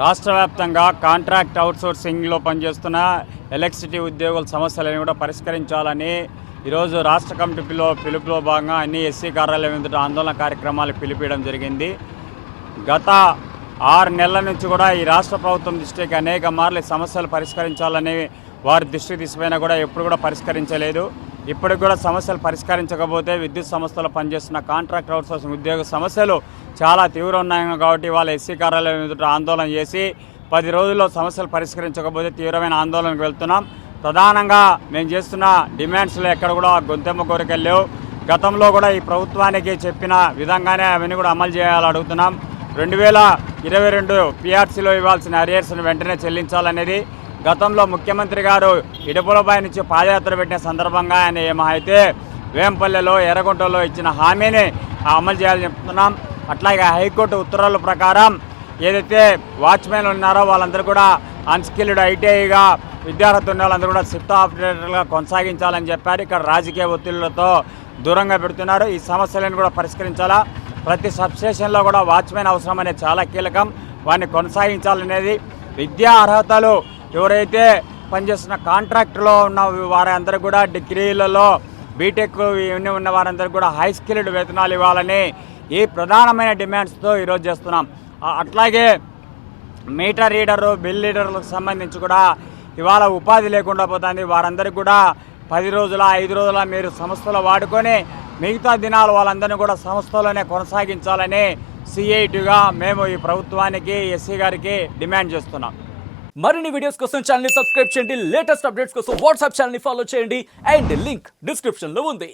రాష్ట్ర వ్యాప్తంగా కాంట్రాక్ట్ అవుట్సోర్సింగ్లో పనిచేస్తున్న ఎలక్ట్రిసిటీ ఉద్యోగుల సమస్యలను కూడా పరిష్కరించాలని ఈరోజు రాష్ట్ర కమిటీ పిలుపులో భాగంగా అన్ని ఎస్సీ కార్యాలయం ఎదుట ఆందోళన కార్యక్రమాలు పిలిపించడం జరిగింది. గత 6 నెలల నుంచి కూడా ఈ రాష్ట్ర ప్రభుత్వం దృష్టికి అనేక మార్లు సమస్యలు పరిష్కరించాలని వారి దృష్టికి తీసుకుపోయినా కూడా ఎప్పుడు కూడా పరిష్కరించలేదు. ఇప్పటికి కూడా సమస్యలు పరిష్కరించకపోతే విద్యుత్ సంస్థలో పనిచేస్తున్న కాంట్రాక్ట్ అవుట్సోర్సింగ్ ఉద్యోగ సమస్యలు చాలా తీవ్రం ఉన్నాయి కాబట్టి వాళ్ళ ఎస్సీ కార్యాలయం ఎదుట ఆందోళన చేసి 10 రోజుల్లో సమస్యలు పరిష్కరించకపోతే తీవ్రమైన ఆందోళనకు వెళ్తున్నాం. ప్రధానంగా మేము చేస్తున్న డిమాండ్స్లో ఎక్కడ కూడా గొంతెమ్మ కోరికలు లేవు. గతంలో కూడా ఈ ప్రభుత్వానికి చెప్పిన విధంగానే అవన్నీ కూడా అమలు చేయాలని అడుగుతున్నాం. 2022 పిఆర్సీలో ఇవ్వాల్సిన అరియర్స్ను వెంటనే చెల్లించాలనేది గతంలో ముఖ్యమంత్రి గారు ఇడుపులపై నుంచి పాదయాత్ర పెట్టిన సందర్భంగా ఆయన ఏమైతే వేంపల్లెలో ఎర్రగుంటలో ఇచ్చిన హామీని అమలు చేయాలని చెప్తున్నాం. అట్లాగే హైకోర్టు ఉత్తర్వుల ప్రకారం ఏదైతే వాచ్మెన్ ఉన్నారో వాళ్ళందరూ కూడా అన్స్కిల్డ్ ఐటీఐగా విద్యార్థులు ఉన్న వాళ్ళందరూ కూడా షిఫ్ట్ ఆపరేటర్గా కొనసాగించాలని చెప్పారు. ఇక్కడ రాజకీయ ఒత్తిళ్లతో దూరంగా పెడుతున్నారు. ఈ సమస్యలను కూడా పరిష్కరించాలా. ప్రతి సబ్స్టేషన్లో కూడా వాచ్మెన్ అవసరం అనేది చాలా కీలకం. వాటిని కొనసాగించాలనేది విద్యా అర్హతలు ఎవరైతే పనిచేస్తున్న కాంట్రాక్ట్లో ఉన్న వారందరూ కూడా డిగ్రీలలో బీటెక్ ఇవన్నీ ఉన్న వారందరూ కూడా హై స్కిల్డ్ వేతనాలు ఇవ్వాలని ఈ ప్రధానమైన డిమాండ్స్తో ఈరోజు చేస్తున్నాం. అట్లాగే మీటర్ రీడరు బిల్ రీడర్లకు సంబంధించి కూడా ఇవాళ ఉపాధి లేకుండా పోతుంది. వారందరికీ కూడా 10 రోజుల 5 రోజుల మీరు సంస్థలో వాడుకొని మిగతా దినాలు వాళ్ళందరినీ కూడా సంస్థలోనే కొనసాగించాలని సిఐటిగా మేము ఈ ప్రభుత్వానికి ఎస్సీ గారికి డిమాండ్ చేస్తున్నాం. మరిన్ని వీడియోస్ కోసం ఛానల్ ని సబ్స్క్రైబ్ చేయండి. లేటెస్ట్ అప్డేట్స్ కోసం వాట్సాప్ ఛానల్ ని ఫాలో చేయండి. అండ్ లింక్ డిస్క్రిప్షన్ లో ఉంది.